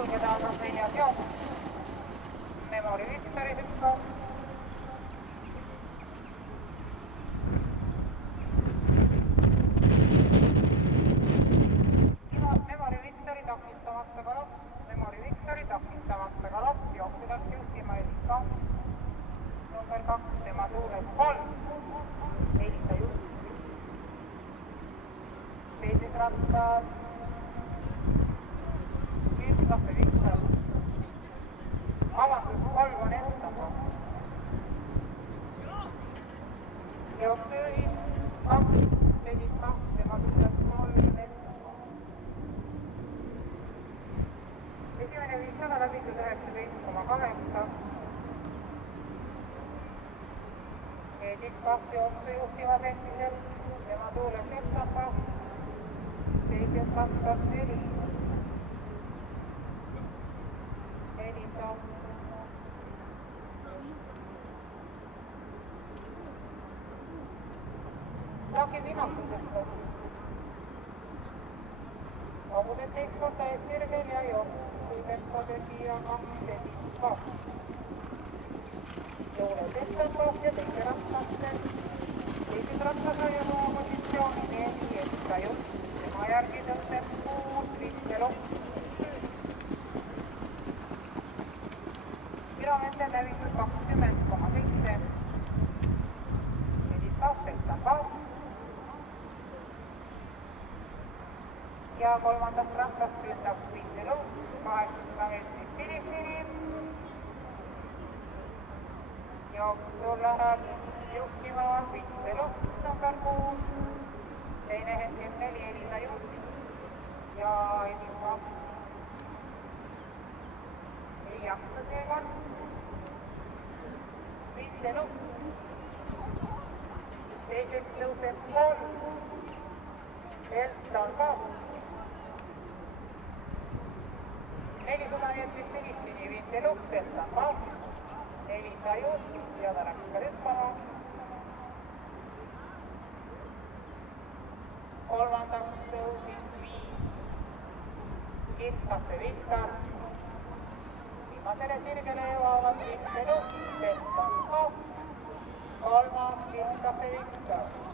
sulgeda annab 4. jook. Memory Victory lükkab. Memory Victory takistamata galopp. Memory Victory takistamata galopp. Jooksu läks juhtima Elika. Number 2, tema tuules 3. Elisa juht. Teises rattas. Kirstafe Viktor. Avandus 3 on ettama. Jooksu juhib 2. Elisa, tema tuules 3 ettama. Esimene 500 läbitud 19,8. Edika jooksu juhtivad endiselt, tema tuules ettama. Teises rattas 4. Elisa. Laki viimastusest. Vabuded teekskotta ees sirgel ja jooksu tempode siia 2 Elisa. Jõules ettama ja teise rattasse. Teises rattas sai oma positsiooni 4 Elisa juht. Tema järgi tõuseb 6 Vittelopp. Kilomeeter läbitud 20,7. Elisa ettama. Ja kolmandast rattast ründab Vittelopp 800 meetrit finišini. Jooksu läheb juhtima Vittelopp number 6. Teine hetkel 4 Elisa juht ja Elisa ei jaksa seekord. Vittelopp. Teiseks tõuseb 3. Elton ka. 400 meetrit finišini Vittelopp, Elton ka. Elisa juht ja ta läks ka rüppama. Kolmandaks tõusis 5 Kirstafe Viktor. Viimasele sirgele jõuavad Vittelopp, Elton ka. 3. Kirstafe Viktor.